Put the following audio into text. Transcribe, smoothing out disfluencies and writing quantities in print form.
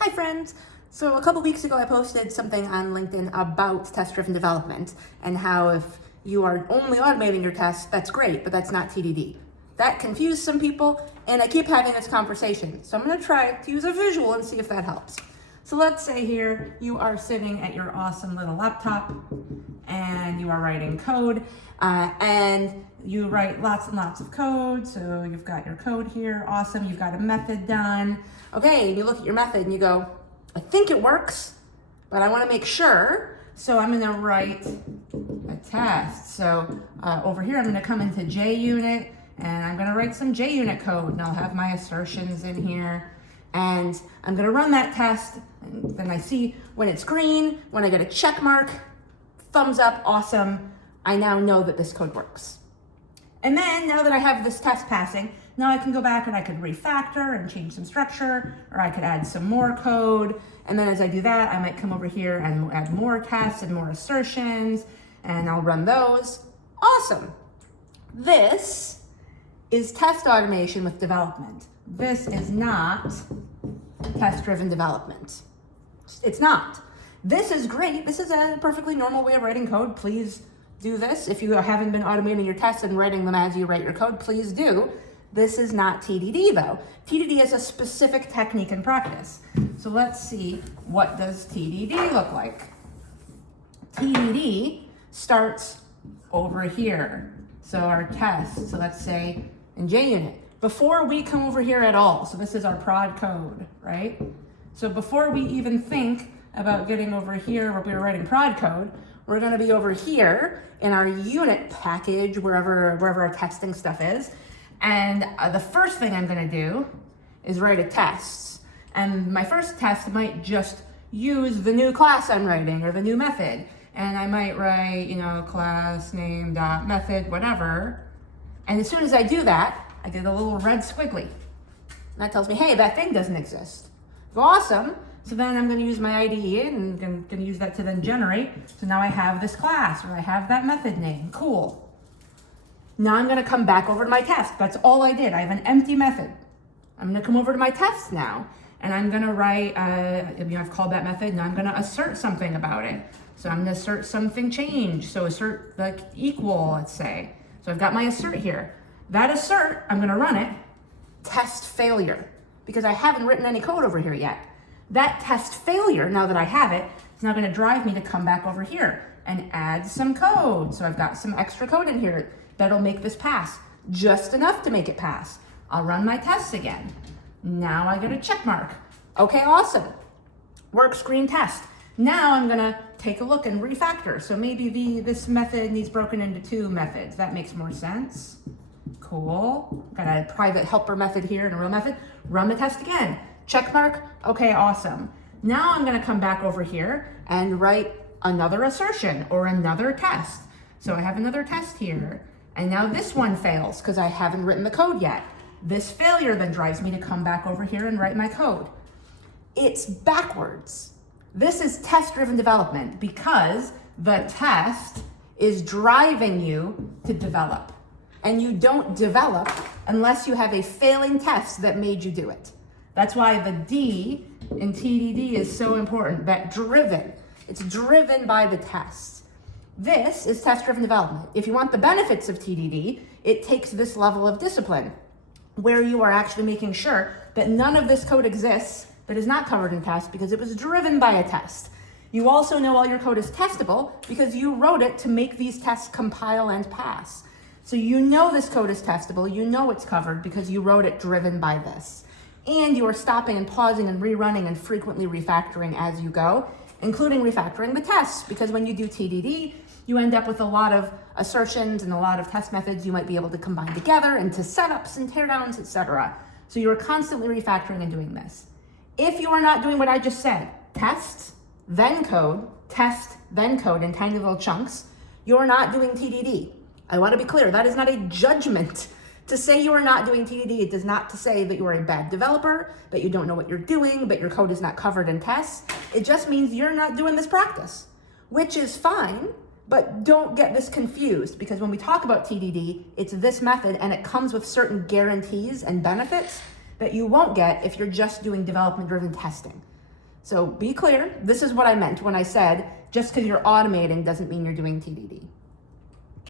Hi friends! So a couple weeks ago I posted something on LinkedIn about test-driven development and how if you are only automating your tests, that's great, but that's not TDD. That confused some people and I keep having this conversation. So I'm going to try to use a visual and see if that helps. So let's say here you are sitting at your awesome little laptop and you are writing code and you write lots and lots of code. So you've got your code here, awesome, you've got a method done. Okay, and you look at your method and you go, I think it works, but I want to make sure. So I'm going to write a test. So over here I'm going to come into JUnit and I'm going to write some JUnit code and I'll have my assertions in here. And I'm going to run that test, and then I see when it's green, when I get a check mark, thumbs up, awesome, I now know that this code works. And then now that I have this test passing, now I can go back and I could refactor and change some structure, or I could add some more code. And then as I do that, I might come over here and add more tests and more assertions, and I'll run those. Awesome. This is test automation with development. This is not test-driven development. It's not. This is great. This is a perfectly normal way of writing code. Please do this. If you haven't been automating your tests and writing them as you write your code, please do. This is not TDD though. TDD is a specific technique and practice. So let's see, what does TDD look like? TDD starts over here. So our test, so let's say in JUnit, before we come over here at all, so this is our prod code, right? So before we even think about getting over here where we're writing prod code, we're gonna be over here in our unit package, wherever our testing stuff is. And the first thing I'm gonna do is write a test. And my first test might just use the new class I'm writing or the new method. And I might write, class name dot method, whatever. And as soon as I do that, I get a little red squiggly. And that tells me, hey, that thing doesn't exist. Go awesome. So then I'm going to use my IDE and I'm going to use that to then generate. So now I have this class or I have that method name. Cool. Now I'm going to come back over to my test. That's all I did. I have an empty method. I'm going to come over to my test now and I'm going to write, I've called that method. Now I'm going to assert something about it. So I'm going to assert something change. So assert like equal, let's say. So I've got my assert here. That assert, I'm going to run it, test failure, because I haven't written any code over here yet. That test failure, now that I have it, is now going to drive me to come back over here and add some code. So I've got some extra code in here that'll make this pass, just enough to make it pass. I'll run my tests again. Now I get a check mark. Okay, awesome. Works green test. Now I'm going to take a look and refactor. So maybe this method needs broken into two methods. That makes more sense. Cool. Got a private helper method here and a real method. Run the test again. Check mark. Okay, awesome. Now I'm going to come back over here and write another assertion or another test. So I have another test here. And now this one fails because I haven't written the code yet. This failure then drives me to come back over here and write my code. It's backwards. This is test-driven development because the test is driving you to develop. And you don't develop unless you have a failing test that made you do it. That's why the D in TDD is so important, that driven. It's driven by the tests. This is test-driven development. If you want the benefits of TDD, it takes this level of discipline where you are actually making sure that none of this code exists that is not covered in tests because it was driven by a test. You also know all your code is testable because you wrote it to make these tests compile and pass. So you know this code is testable, you know it's covered because you wrote it driven by this. And you are stopping and pausing and rerunning and frequently refactoring as you go, including refactoring the tests, because when you do TDD, you end up with a lot of assertions and a lot of test methods you might be able to combine together into setups and teardowns, etc. So you are constantly refactoring and doing this. If you are not doing what I just said, test, then code, test, then code in tiny little chunks, you're not doing TDD. I want to be clear, that is not a judgment. To say you are not doing TDD, it does not to say that you are a bad developer, that you don't know what you're doing, that your code is not covered in tests. It just means you're not doing this practice, which is fine, but don't get this confused because when we talk about TDD, it's this method and it comes with certain guarantees and benefits that you won't get if you're just doing development-driven testing. So be clear, this is what I meant when I said, just because you're automating doesn't mean you're doing TDD.